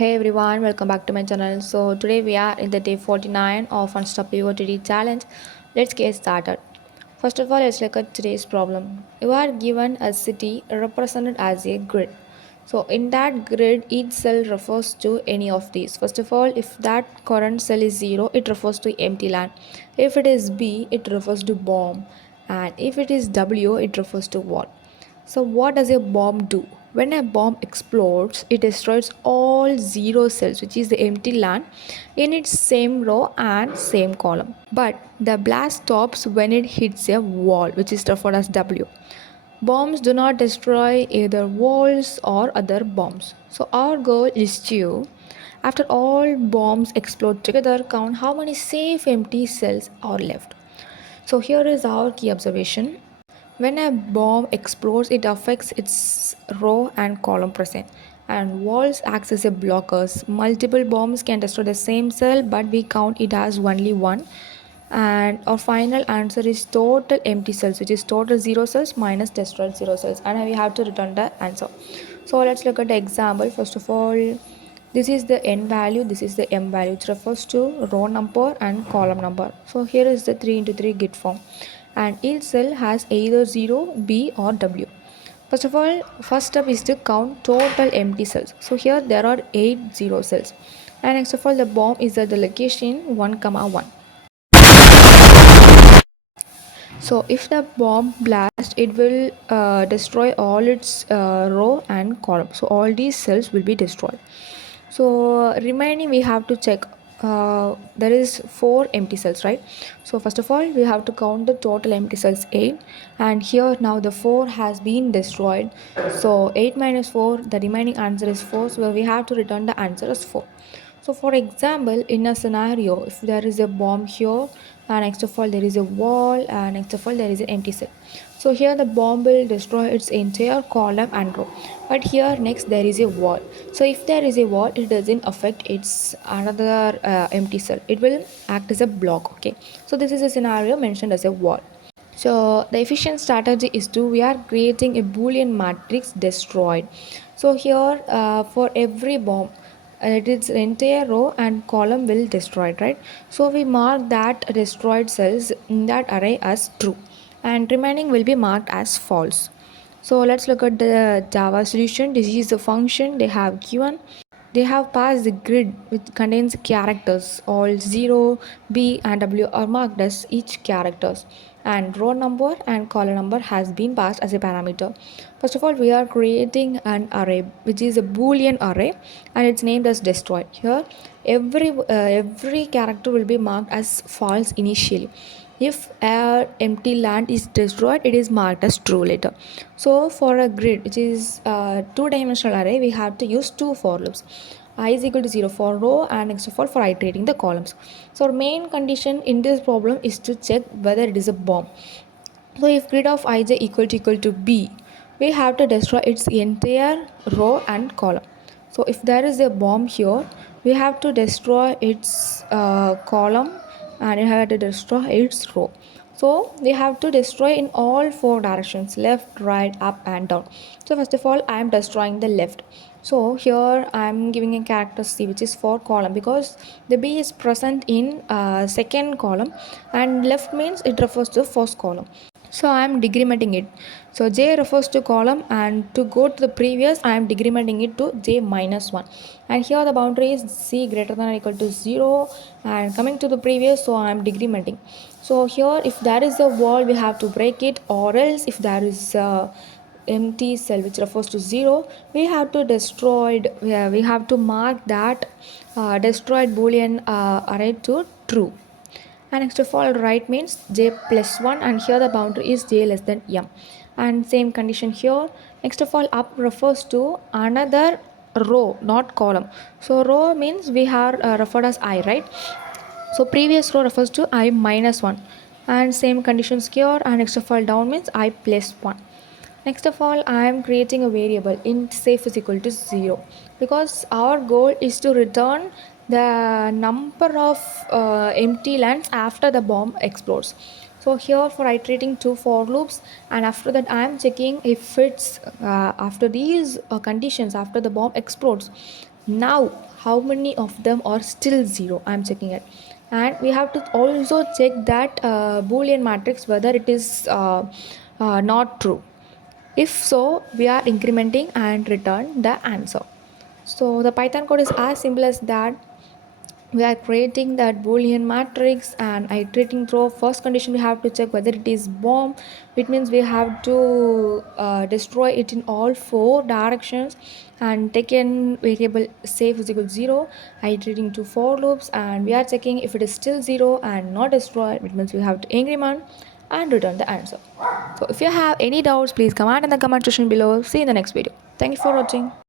Hey everyone, welcome back to my channel. So today we are in the day 49 of Unstop POTD challenge. Let's get started. First of all, let's look at today's problem. You are given a city represented as a grid. So in that grid, each cell refers to any of these. First of all, if that current cell is 0, it refers to empty land. If it is B, it refers to bomb. And if it is W, it refers to wall. So, what does a bomb do? When a bomb explodes, it destroys all zero cells, which is the empty land, in its same row and same column. But the blast stops when it hits a wall, which is referred as W. Bombs do not destroy either walls or other bombs. So, our goal is to, after all bombs explode together, count how many safe empty cells are left. So, here is our key observation. When a bomb explodes, it affects its row and column present, and walls act as a blockers. Multiple bombs can destroy the same cell, but we count it as only one. And our final answer is total empty cells, which is total zero cells minus destroyed zero cells, and we have to return the answer. So let's look at the example. First of all, this is the n value, this is the m value, which refers to row number and column number. So here is the 3 into 3 grid form, and each cell has either 0, B or W. First of all, first step is to count total empty cells. So here there are 8 zero cells, and next of all the bomb is at the location 1 comma 1. So if the bomb blast, it will destroy all its row and column. So all these cells will be destroyed. So remaining we have to check. There is 4 empty cells, right? So first of all we have to count the total empty cells 8, and here now the 4 has been destroyed. So 8 minus 4, the remaining answer is 4. So we have to return the answer as 4. So for example, in a scenario, if there is a bomb here, and next of all there is a wall, and next of all there is an empty cell. So here the bomb will destroy its entire column and row. But here next there is a wall. So if there is a wall, it doesn't affect its another empty cell. It will act as a block. Okay. So this is a scenario mentioned as a wall. So the efficient strategy is to, we are creating a boolean matrix destroyed. So here for every bomb, it is entire row and column will destroyed, right? So we mark that destroyed cells in that array as true, and remaining will be marked as false. So let's look at the Java solution. This is the function they have given. They have passed the grid which contains characters. All 0, B and W are marked as each characters, and row number and column number has been passed as a parameter. First of all, we are creating an array which is a boolean array, and it's named as destroyed. Here every character will be marked as false initially. If our empty land is destroyed, it is marked as true later. So for a grid which is a two-dimensional array, we have to use two for loops. I is equal to 0 for row, and next of all for iterating the columns. So our main condition in this problem is to check whether it is a bomb. So if grid of ij equal to b, we have to destroy its entire row and column. So if there is a bomb here, we have to destroy its column, and we have to destroy its row. So we have to destroy in all 4 directions: left, right, up and down. So first of all I am destroying the left. So here I am giving a character C, which is for column, because the B is present in second column, and left means it refers to first column. So I am decrementing it. So j refers to column, and to go to the previous I am decrementing it to j minus 1, and here the boundary is c greater than or equal to 0, and coming to the previous, so I am decrementing. So here if there is a wall, we have to break it, or else if there is a empty cell which refers to 0, we have to destroyed, we have to mark that destroyed boolean array to true. And next of all right means j plus 1, and here the boundary is j less than m, and same condition here. Next of all up refers to another row, not column. So row means we are referred as I, right? So previous row refers to I minus 1, and same conditions here. And next of all down means I plus 1. Next of all, I am creating a variable int safe is equal to 0, because our goal is to return the number of empty lands after the bomb explodes. So here for iterating 2 for loops, and after that I am checking if it's after these conditions, after the bomb explodes, Now, how many of them are still 0? I'm checking it. And we have to also check that Boolean matrix whether it is not true. If so, we are incrementing and return the answer. So the Python code is as simple as that. We are creating that boolean matrix and iterating through first condition. We have to check whether it is bomb, which means we have to destroy it in all four directions, and take in variable safe is equal to 0, iterating to for loops, and we are checking if it is still 0 and not destroyed, which means we have to increment and return the answer. So if you have any doubts, please comment in the comment section below. See you in the next video. Thank you for watching.